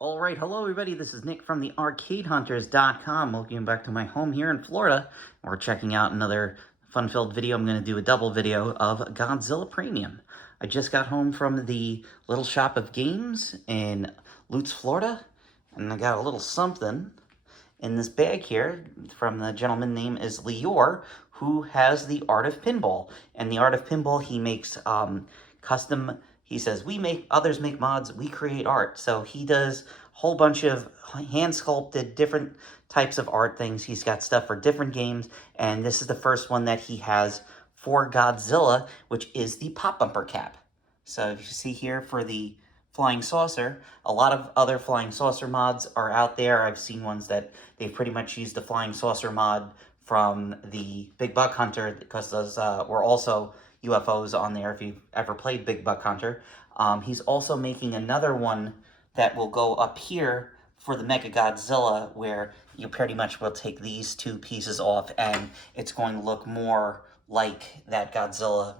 All right, hello everybody. This is Nick from the ArcadeHunters.com. Welcome back to my home here in Florida. We're checking out another fun-filled video. I'm going to do a double video of Godzilla Premium. I just got home from the Little Shop of Games in Lutz, Florida, and I got a little something in this bag here from the gentleman named is Lior, who has the Art of Pinball. And the Art of Pinball, he makes custom. He says, others make mods, we create art. So he does a whole bunch of hand-sculpted, different types of art things. He's got stuff for different games, and this is the first one that he has for Godzilla, which is the pop bumper cap. So if you see here for the flying saucer, a lot of other flying saucer mods are out there. I've seen ones that they've pretty much used the flying saucer mod from the Big Buck Hunter, because those were also UFOs on there if you've ever played Big Buck Hunter. He's also making another one that will go up here for the Mega Godzilla, where you pretty much will take these two pieces off and it's going to look more like that Godzilla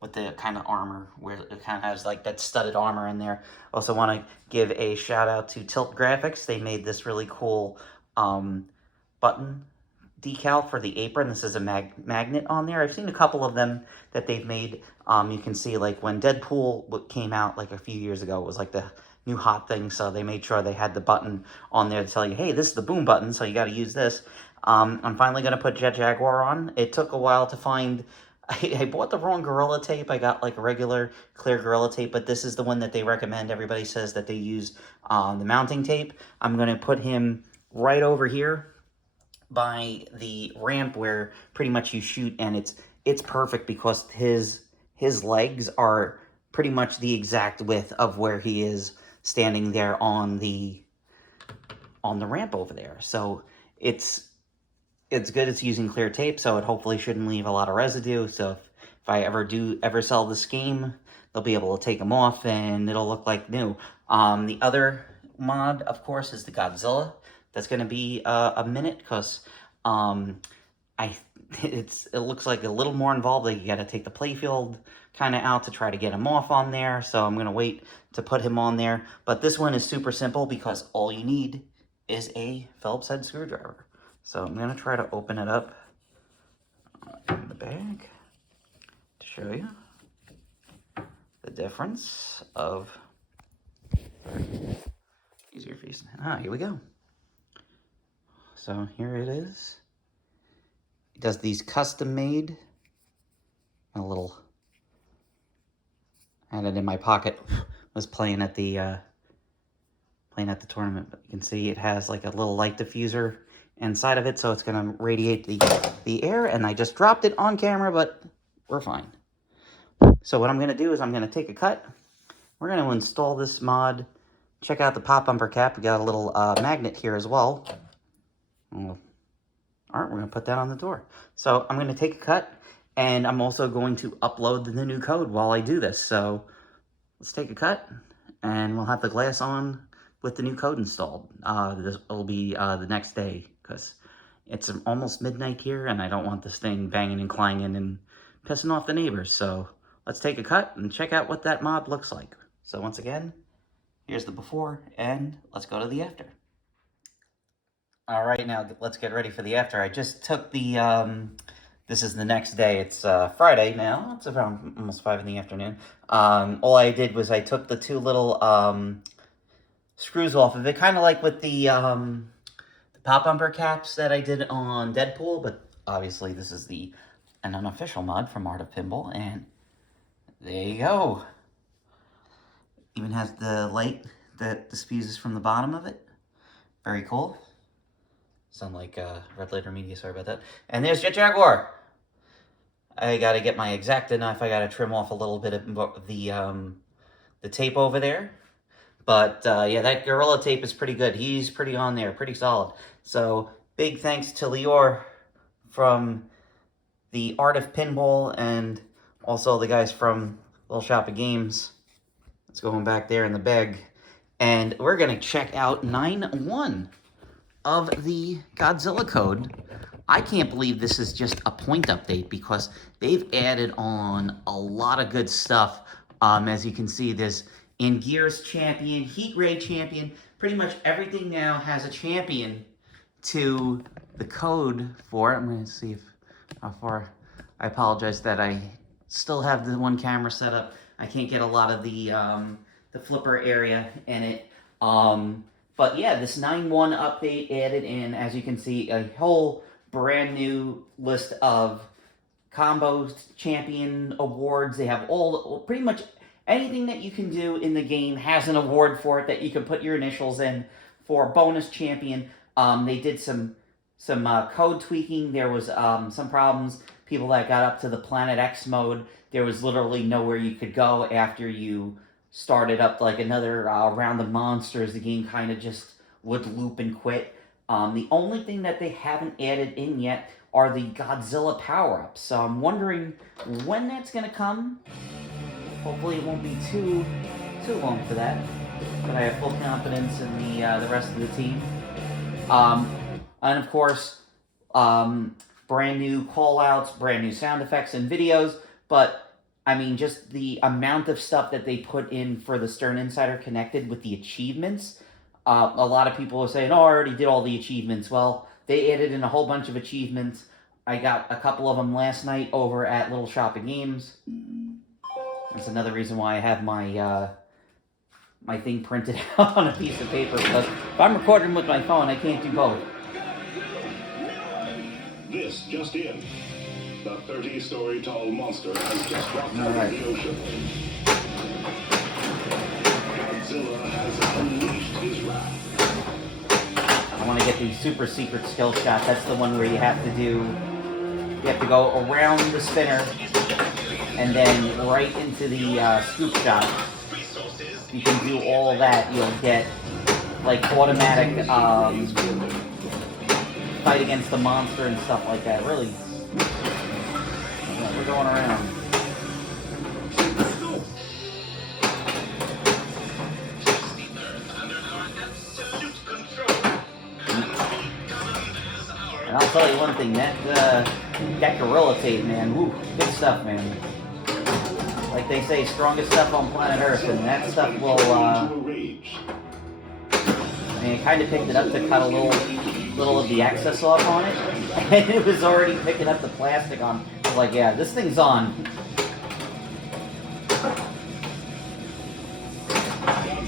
with the kind of armor, where it kind of has like that studded armor in there. Also want to give a shout out to Tilt Graphics. They made this really cool button decal for the apron. This is a magnet on there. I've seen a couple of them that they've made. You can see like when Deadpool came out like a few years ago, it was like the new hot thing, so they made sure they had the button on there to tell you, hey, this is the boom button, so you got to use this. I'm finally going to put Jet Jaguar on. It took a while to find. I bought the wrong Gorilla Tape. I got like a regular clear Gorilla Tape, but this is the one that they recommend. Everybody says that they use the mounting tape. I'm going to put him right over here by the ramp where pretty much you shoot, and it's perfect because his legs are pretty much the exact width of where he is standing there on the ramp over there. So it's good. It's using clear tape, so it hopefully shouldn't leave a lot of residue. So if I ever sell this game, they'll be able to take them off and it'll look like new. The other mod, of course, is the Godzilla. That's going to be a minute because it looks like a little more involved. Like you got to take the playfield kind of out to try to get him off on there. So I'm going to wait to put him on there. But this one is super simple because all you need is a Phillips head screwdriver. So I'm going to try to open it up in the bag to show you the difference of... Easier for you. Here we go. So here it is. It does these custom made. I had it in my pocket. Was playing at the tournament, but you can see it has like a little light diffuser inside of it, so it's gonna radiate the air. And I just dropped it on camera, but we're fine. So what I'm gonna do is I'm gonna take a cut. We're gonna install this mod. Check out the pop bumper cap. We got a little magnet here as well. All right, we're going to put that on the door. So I'm going to take a cut, and I'm also going to upload the new code while I do this. So let's take a cut, and we'll have the glass on with the new code installed. This will be the next day, because it's almost midnight here, and I don't want this thing banging and clanging and pissing off the neighbors. So let's take a cut and check out what that mod looks like. So once again, here's the before, and let's go to the after. All right, now let's get ready for the after. I just took the, this is the next day. It's Friday now. It's around almost 5 in the afternoon. All I did was I took the two little screws off of it, kind of like with the pop bumper caps that I did on Deadpool, but obviously this is an unofficial mod from Art of Pinball, and there you go. Even has the light that diffuses from the bottom of it. Very cool. Sound like red light or media, sorry about that. And there's Jet Jaguar. I gotta get my X-Acto knife. I gotta trim off a little bit of the tape over there. But yeah, that Gorilla Tape is pretty good. He's pretty on there, pretty solid. So big thanks to Lior from the Art of Pinball, and also the guys from Little Shop of Games. It's going back there in the bag. And we're gonna check out 9.1 of the Godzilla code. I can't believe this is just a point update because they've added on a lot of good stuff. As you can see, there's and Gears champion, Heat Ray champion. Pretty much everything now has a champion to the code for it. I'm going to see how far. I apologize that I still have the one camera set up. I can't get a lot of the flipper area in it. But yeah, this 9.1 update added in, as you can see, a whole brand new list of combo champion awards. They have pretty much anything that you can do in the game has an award for it that you can put your initials in for bonus champion. They did some code tweaking. There was some problems. People that got up to the Planet X mode, there was literally nowhere you could go after you started up like another round of monsters. The game kind of just would loop and quit. The only thing that they haven't added in yet are the Godzilla power-ups. So I'm wondering when that's going to come. Hopefully it won't be too long for that. But I have full confidence in the rest of the team. And of course, brand new call-outs, brand new sound effects and videos. But, I mean, just the amount of stuff that they put in for the Stern Insider Connected with the achievements. A lot of people are saying, oh, I already did all the achievements. Well, they added in a whole bunch of achievements. I got a couple of them last night over at Little Shop of Games. That's another reason why I have my my thing printed out on a piece of paper, because if I'm recording with my phone, I can't do both. This just in. The 30-story tall monster has just dropped out of the ocean. Godzilla has unleashed his wrath. I want to get the super secret skill shot. That's the one where you have to go around the spinner and then right into the scoop shot. If you can do all that, you'll get like automatic fight against the monster and stuff like that. Really, we're going around. And I'll tell you one thing, that gorilla tape, man, woo, good stuff, man. Like they say, strongest stuff on planet Earth, and that stuff will, I mean, I kind of picked it up to cut a little of the excess off on it, and it was already picking up the plastic on. I was like, yeah, this thing's on.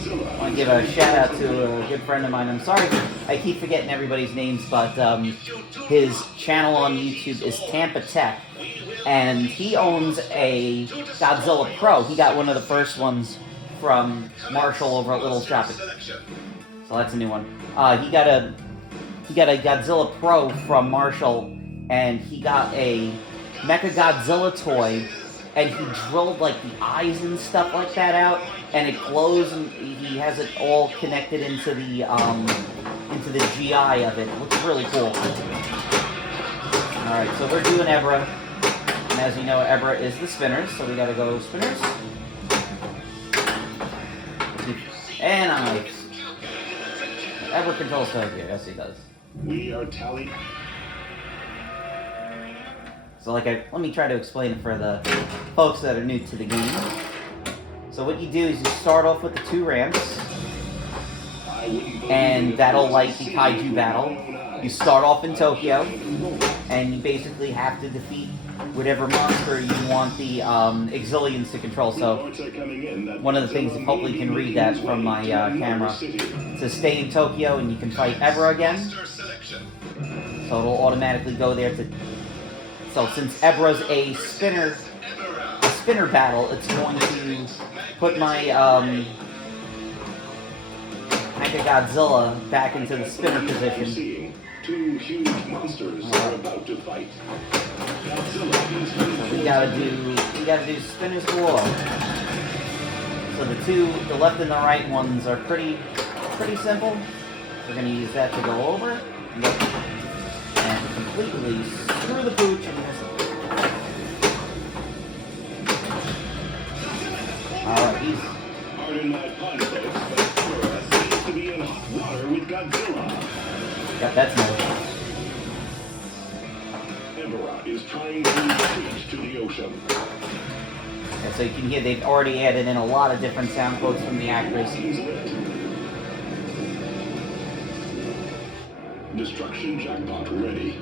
I want to give a shout out to a good friend of mine. I'm sorry, I keep forgetting everybody's names, but his channel on YouTube is Tampa Tech, and he owns a Godzilla Pro. He got one of the first ones from Marshall over at Little Shop. So that's a new one. He got a Godzilla Pro from Marshall, and he got a Mecha Godzilla toy, and he drilled like the eyes and stuff like that out, and it glows, and he has it all connected into the GI of it. It looks really cool. All right, so we're doing Ebra, and as you know, Ebra is the spinners, so we got to go spinners. And I. Ebra controls Tokyo, yes he does. We are tallying. So let me try to explain it for the folks that are new to the game. So what you do is you start off with the 2 ramps, and that'll like the kaiju battle. You start off in Tokyo, and you basically have to defeat whatever monster you want the Exilians to control. So one of the things, if hopefully you can read that from my camera, to stay in Tokyo and you can fight Ebra again. So it'll automatically go there to. So since Ebra's a spinner battle, it's going to put my Mecha Godzilla back into the spinner position. 2 huge monsters are about to fight. So we gotta do spinners galore. So the left and the right ones are pretty simple. We're gonna use that to go over and completely screw the pooch and miss it. Alright, easy. Pardon my pun, folks, but Flora seems to be in hot water with Godzilla. Yep, that's nice. Ebra is trying to retreat to the ocean. Yes, So you can hear they've already added in a lot of different sound quotes from the actors. Destruction jackpot ready.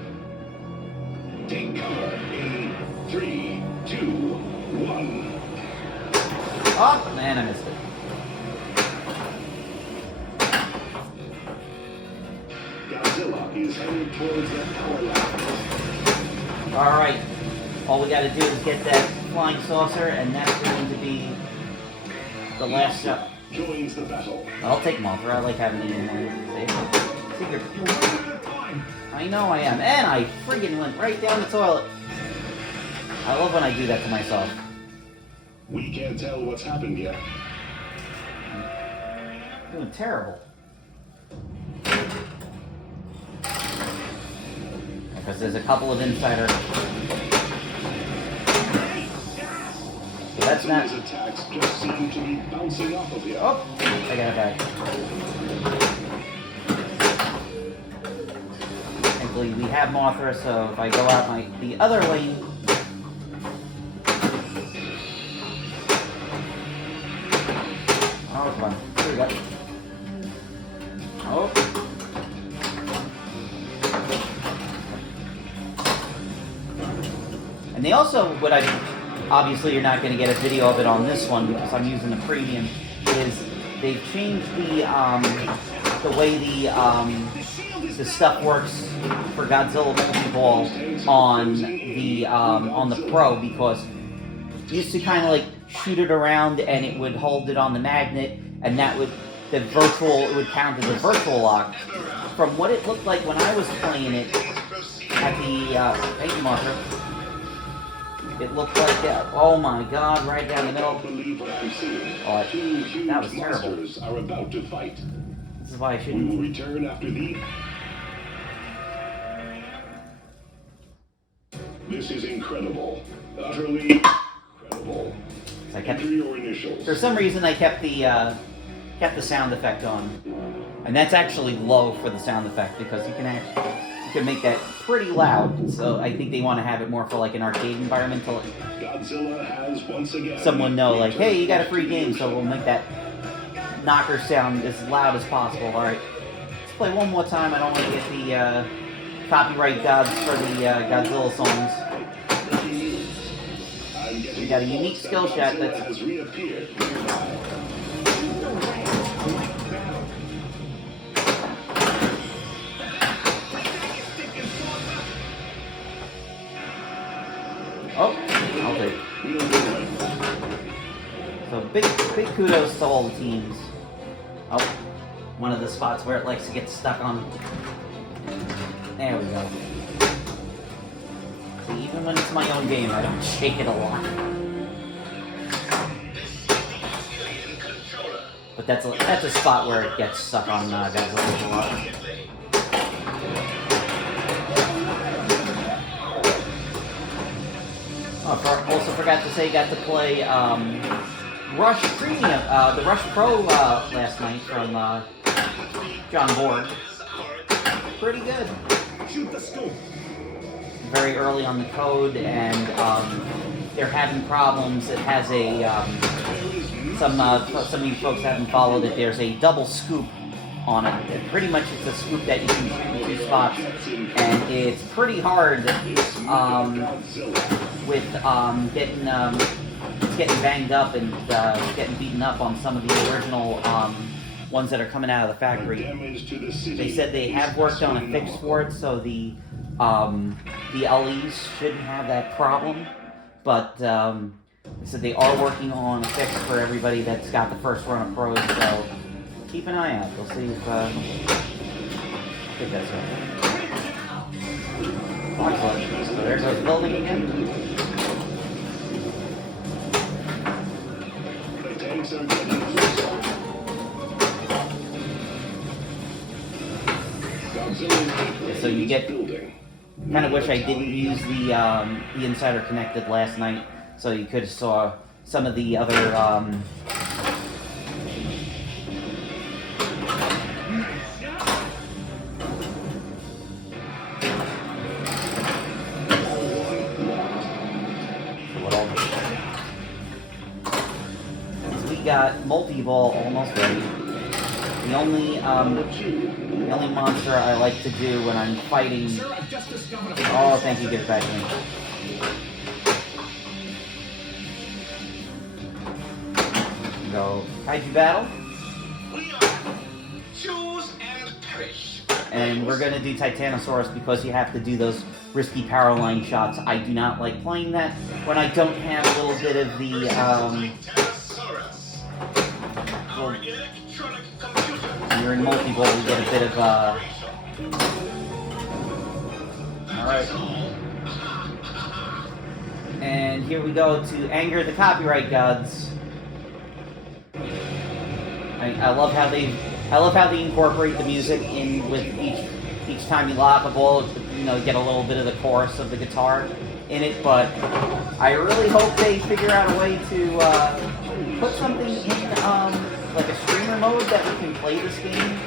Take cover in 3, 2, 1. Oh, man, I missed it. Godzilla is headed towards the power line. Alright. All we gotta do is get that flying saucer, and that's going to be the last shot. Joins the battle. I'll take Mothra. I like having it in there. Secret. I know I am. And I friggin' went right down the toilet. I love when I do that to myself. We can't tell what's happened yet. Doing terrible. Because there's a couple of insider. That's not. His attacks just seem to be bouncing off of you. Oh, I got it back. Thankfully, we have Mothra, so if I go out the other lane. Oh, come on. Here we go. Oh. And they also, obviously you're not going to get a video of it on this one because I'm using the premium, is they've changed the way the stuff works for Godzilla Multiball on the Pro, because you used to kind of like shoot it around and it would hold it on the magnet, and that would it would count as a virtual lock. From what it looked like when I was playing it at the thank you, Mothra. It looked like that. Oh my God! Right down the middle. Oh, that was terrible. Are about to fight. This is why I We shouldn't. will return after the. This is incredible. Utterly incredible. I kept, Enter your initials. for some reason, I kept the sound effect on, and that's actually low for the sound effect because you can make that pretty loud. So I think they want to have it more for like an arcade environment to Godzilla has once again someone know like, hey, you got a free game, so we'll make that knocker sound as loud as possible. All right, let's play one more time. I don't want to get the copyright gods for the Godzilla songs. We got a unique skill shot that's has reappeared. oh, I'll take it. So big kudos to all the teams. Oh, one of the spots where it likes to get stuck on. There we go. See, even when it's my own game, I don't shake it a lot. But that's a spot where it gets stuck on Godzilla a lot. Oh, also forgot to say, got to play Rush Premium, the Rush Pro last night from John Borg. Pretty good. Shoot the scope. Very early on the code, and they're having problems. It has a some of you folks haven't followed it. There's a double scoop on it. Pretty much it's a scoop that you can shoot in 2 spots, and it's pretty hard with getting banged up and getting beaten up on some of the original ones that are coming out of the factory. They said they have worked on a fix for it, so the LEs shouldn't have that problem, but they said they are working on a fix for everybody that's got the first run of pros, so keep an eye out. We'll see if I think that's right. Excellent. So there goes building again. So you get. Kind of wish I didn't use the insider connected last night, so you could have saw some of the other got Multiball almost ready. The only monster I like to do when I'm fighting... Oh, thank you, give it back to me. Go Kaiju Battle. And we're gonna do Titanosaurus because you have to do those risky power line shots. I do not like playing that when I don't have a little bit of the, when you're in Multiball, you get a bit of, Alright. And here we go to anger the copyright gods. I love how they incorporate the music in with each time you lock a ball. You know, get a little bit of the chorus of the guitar in it. But I really hope they figure out a way to put something in like a streamer mode that we can play this game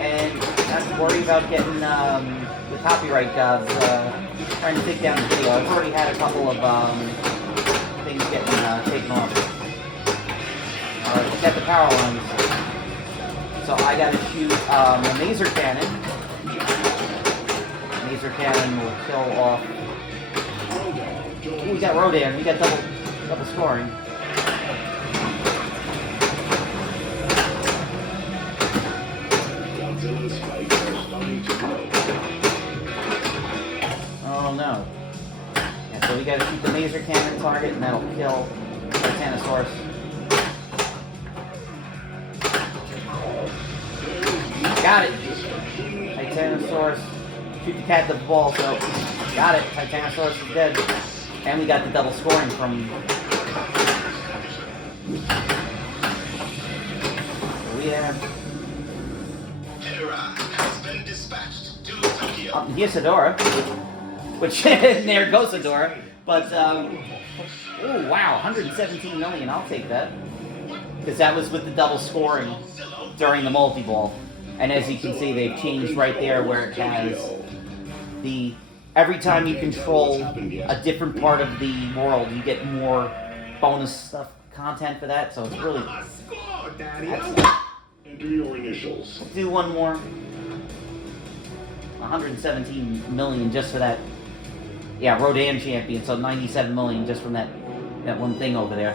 and not worry about getting the copyright gods trying to take down the video. I've already had a couple of things getting taken off. We got the power lines. So I gotta shoot a laser cannon. Laser cannon will kill off. Ooh, we got Rodan. We got double scoring. Oh no. Yeah, so we gotta shoot the laser cannon target, and that'll kill Titanosaurus. Got it! Titanosaurus. Shoot the cat with the ball, so... Got it! Titanosaurus is dead. And we got the double scoring from... We have... Gisadora. Which, there goes Adora. But, oh wow, 117 million, I'll take that. Because that was with the double scoring during the multi-ball. And as you can see, they've changed right there where it has the... Every time you control a different part of the world, you get more bonus stuff, content for that, so it's really... Enter your initials. Let's do one more. 117 million just for that. Yeah, Rodan champion, so 97 million just from that one thing over there.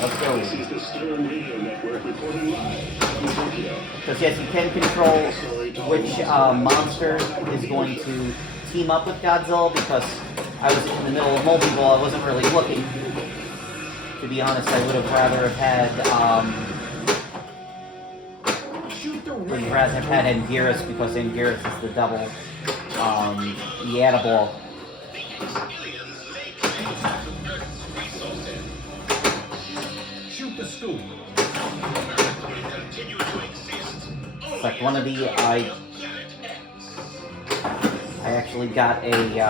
Let's go. This is the Stern Radio Network reporting live from Tokyo. Because yes, you can control which monster is going to team up with Godzilla, because I was in the middle of Multiball, I wasn't really looking. To be honest, I would have rather have had Anguirus, because Anguirus is the double Yada ball. It's like one of the I actually got a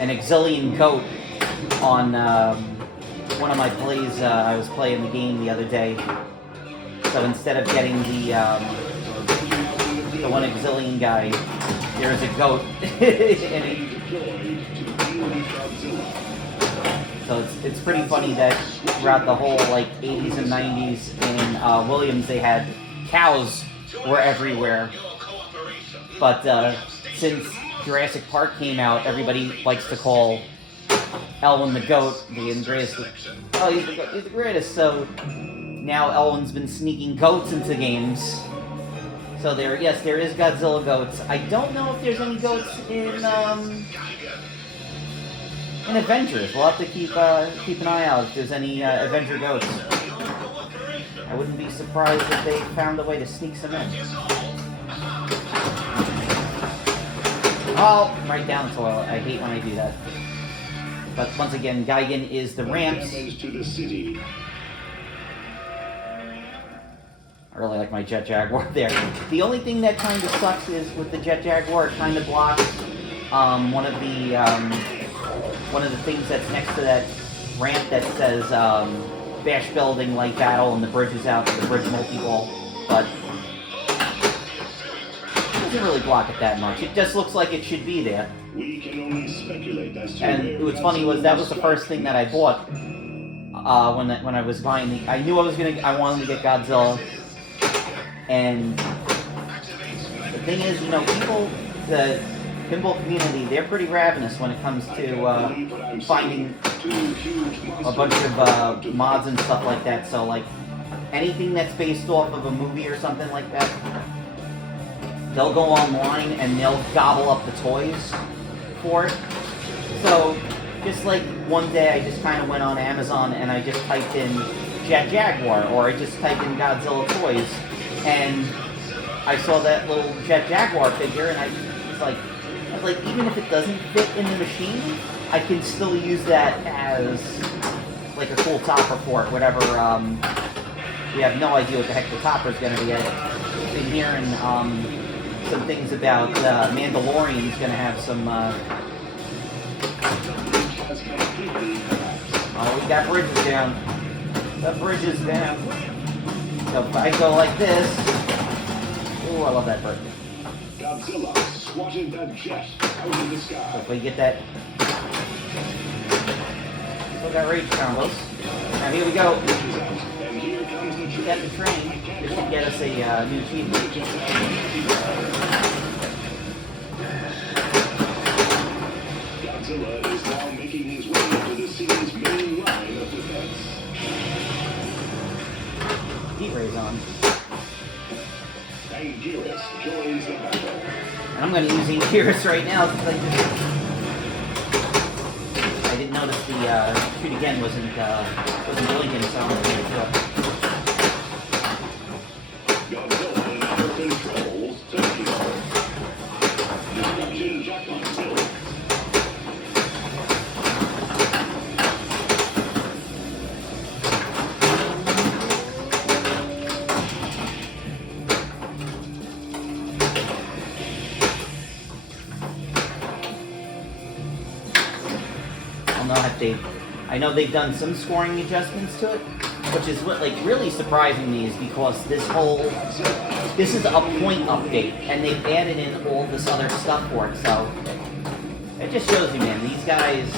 an Exilian goat on one of my plays. I was playing the game the other day. So instead of getting the one Exilian guy, there's a goat. So it's pretty funny that throughout the whole like 80s and 90s in Williams they had cows were everywhere. But since Jurassic Park came out, everybody likes to call Elwin the goat the greatest. Oh, he's the greatest. So now Elwin's been sneaking goats into games. So there is Godzilla goats. I don't know if there's any goats in Avengers. We'll have to keep an eye out if there's any Avenger goats. I wouldn't be surprised if they found a way to sneak some in. Oh, right down the toilet. I hate when I do that. But once again, Gigan is the ramps. To the city. I really like my Jet Jaguar there. The only thing that kind of sucks is with the Jet Jaguar, it kind of blocks one of the things that's next to that ramp that says Bash Building, Light Battle, and the bridge is out for the bridge multi-ball. But it doesn't really block it that much. It just looks like it should be there. We can only speculate as to and what's funny was that was the first thing that I bought when I was buying the, I knew I wanted to get Godzilla, and the thing is, you know, people, the pinball community, they're pretty ravenous when it comes to finding a bunch of mods and stuff like that. So like anything that's based off of a movie or something like that, they'll go online and they'll gobble up the toys for it. So just like one day I just kind of went on Amazon and I just typed in Jet Jaguar, or I just typed in Godzilla toys, and I saw that little Jet Jaguar figure, and I was like, even if it doesn't fit in the machine, I can still use that as like a cool topper for it, whatever. We have no idea what the heck the topper is going to be. I've been hearing some things about Mandalorian's going to have some. Oh, we got bridges down. The bridge is down. So if I go like this. Ooh, I love that bird. Godzilla swatted that jet out of the sky. So if we get that. Still got rage combos. Now here we go. And here comes the We got the train. This should get us a new achievement. Godzilla is now making his way into the city's main line of defense. Heat rays on. And Gearus joins the battle. And I'm going to use Gearus right now. I didn't notice the shoot again wasn't blinking, so I'm going to do it. Godzilla now controls Tokyo. Destruction jackpot built. I know they've done some scoring adjustments to it, which is what like really surprising me, is because this is a point update, and they've added in all this other stuff for it. So it just shows you, man, these guys,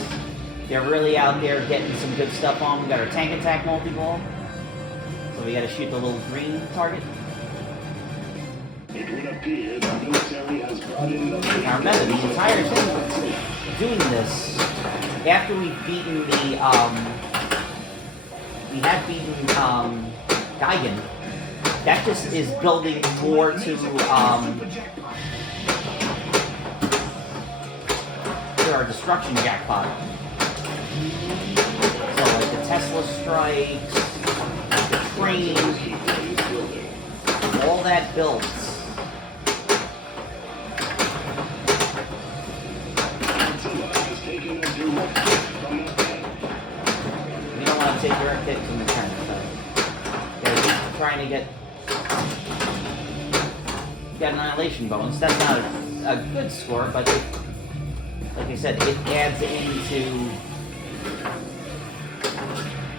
they're really out there getting some good stuff on. We got our tank attack multi-ball, so we got to shoot the little green target. It would appear the military has brought in the... Now remember, the entire thing doing this after we've beaten the we have beaten Gigan. That just is building more to our destruction jackpot. So like the Tesla strikes, the train, all that builds. We don't want to take direct hits from the turn, so they're trying to get annihilation bonus. That's not a good score, but it, like I said, it adds into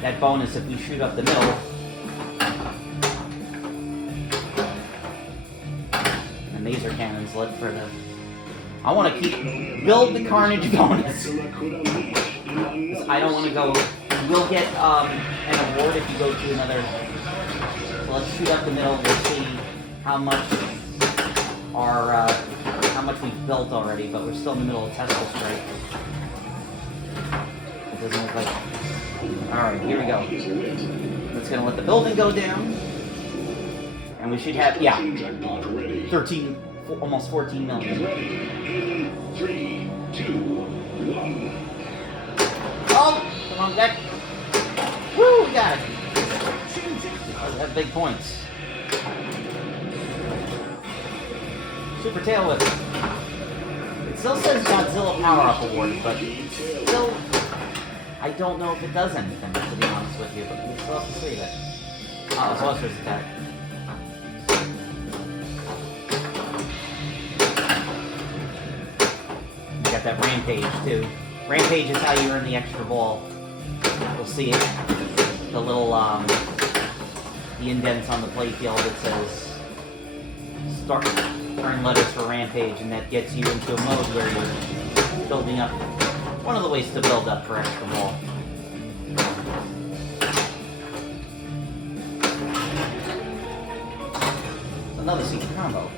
that bonus if we shoot up the middle. The laser cannon's lit for the... I want to build the carnage bonus. I don't want to go. We'll get an award if you go to another. So let's shoot up the middle. We'll see how much how much we've built already, but we're still in the middle of Tesla strike. It doesn't look like. All right, here we go. That's gonna let the building go down, and we should have 13. Almost 14 million. In 3, 2, 1. Oh! Come on, deck. Woo! We got it. That's big points. Super tail whip. It still says Godzilla Power Up Award, but still, I don't know if it does anything, to be honest with you, but we still have to see that. Oh, it's Buster's attack. That Rampage too. Rampage is how you earn the extra ball. We'll see it. The little the indents on the playfield that says start earn letters for Rampage, and that gets you into a mode where you're building up. One of the ways to build up for extra ball. Another secret combo.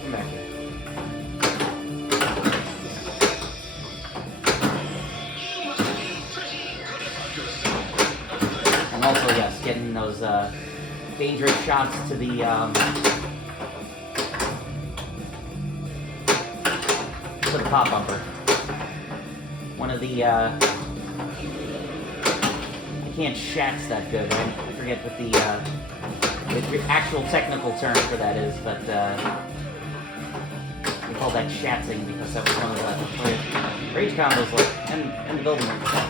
Come back here. And also, yes, getting those dangerous shots to the pop bumper. One of the I can't shats that good. I forget what the actual technical term for that is, but we call that shatzing because that was one of the rage combos, like, and the building like that.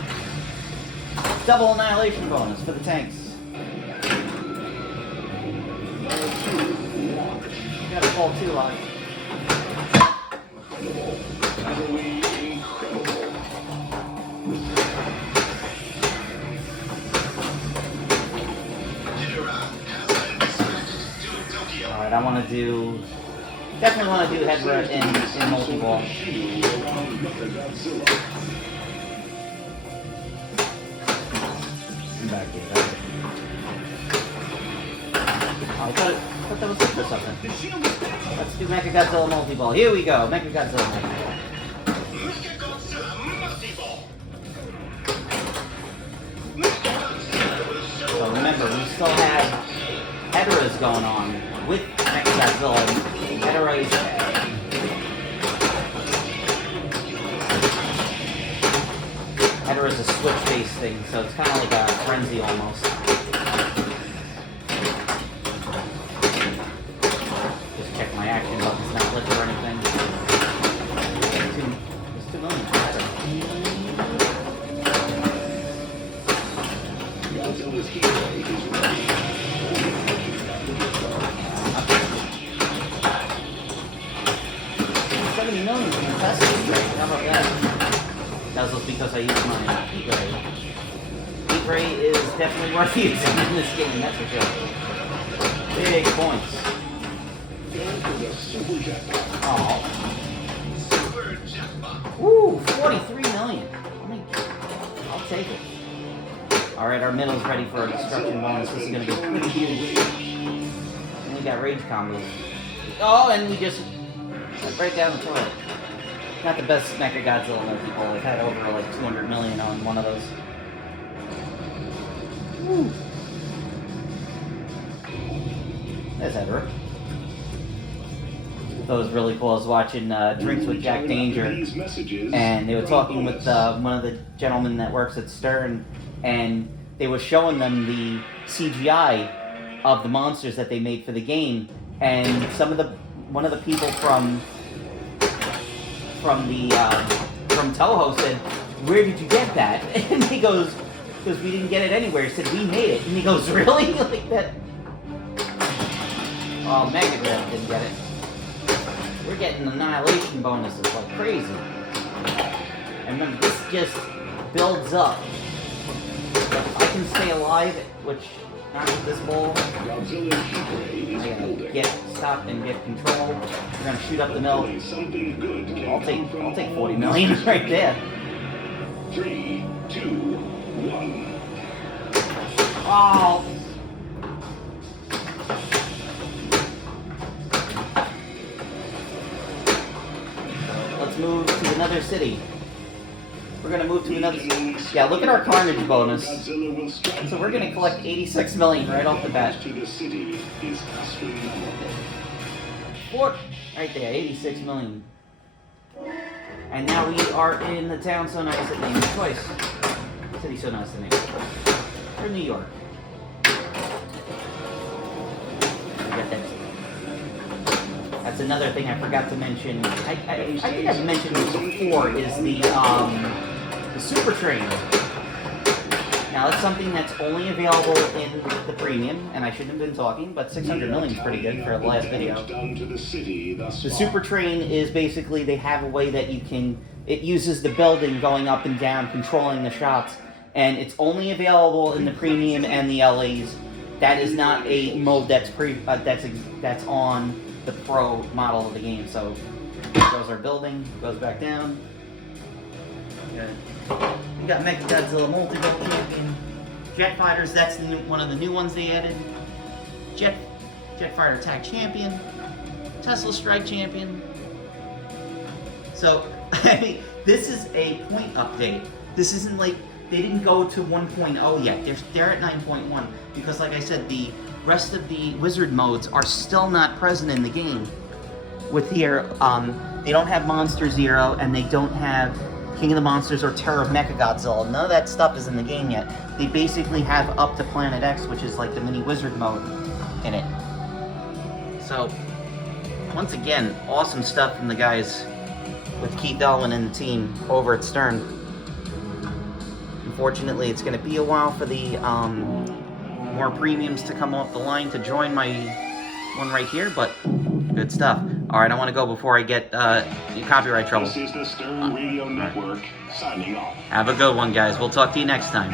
Double annihilation bonus for the tanks. You gotta fall too long. Alright, I want to do... Definitely want to do head rep in multi-ball. Back here, right? Oh, I thought that was it for something. Let's do Mechagodzilla multi-ball. Here we go, Mechagodzilla multi-ball. So remember, we still had Heteras going on with Mechagodzilla. Hetera is a switch-based thing, so it's kind of like a frenzy almost. Just check my action buttons, not click or anything. There's 2 million for Hetera. Godzilla's hero is ready. 70 million from the testing rate. How about that? That was because I used my heat ray. Heat ray is definitely worth using in this game, that's for sure. Big points. Oh. Woo, 43 million. I'll take it. Alright, our middle's ready for a destruction bonus. This is going to be pretty huge. And we got rage combos. Oh, and we just went right down the toilet. Not the best Mechagodzilla multi-ball. I've had over like 200 million on one of those. Woo. There's Edward. That was really cool. I was watching Drinks with Jack Danger, and they were talking with one of the gentlemen that works at Stern, and they were showing them the CGI of the monsters that they made for the game, and one of the people from Toho said, "Where did you get that?" And he goes, "Because we didn't get it anywhere." He said, "We made it." And he goes, "Really?" Like that. Oh, Megadrive didn't get it. We're getting annihilation bonuses like crazy. And remember, this just builds up. If I can stay alive, which not with this ball. I gotta stop and get control. We're gonna shoot up the middle. I'll take 40 million right there. 3, 2, 1. Oh. Let's move to another city. We're gonna move to another. Yeah, look at our carnage bonus. So we're gonna collect 86 million right off the bat. What? Right there, 86 million. And now we are in the town so nice that named twice. City so nice to name. We're in New York. That's another thing I forgot to mention. I think I've mentioned this before, is the Super Train. Now that's something that's only available in the premium, and I shouldn't have been talking, but 600 million is pretty good for the last video. The Super Train is basically, they have a way that you can, it uses the building going up and down, controlling the shots, and it's only available in the premium and the LAs. That is not a mode that's that's on the pro model of the game. So there goes our building, goes back down. Good. We got Mechagodzilla Multiball champion. Jet Fighters, that's one of the new ones they added. Jet Fighter Tag Champion. Tesla Strike Champion. So, I mean, this is a point update. This isn't like, they didn't go to 1.0 yet. They're at 9.1 because, like I said, the rest of the wizard modes are still not present in the game. With here, they don't have Monster Zero and they don't have King of the Monsters or Terror of Mechagodzilla. None of that stuff is in the game yet. They basically have Up to Planet X, which is like the mini wizard mode in it. So, once again, awesome stuff from the guys with Keith Elwin and the team over at Stern. Unfortunately, it's going to be a while for the more premiums to come off the line to join my one right here, but good stuff. All right, I want to go before I get copyright trouble. This is the Stern Radio Network signing off. Have a good one, guys. We'll talk to you next time.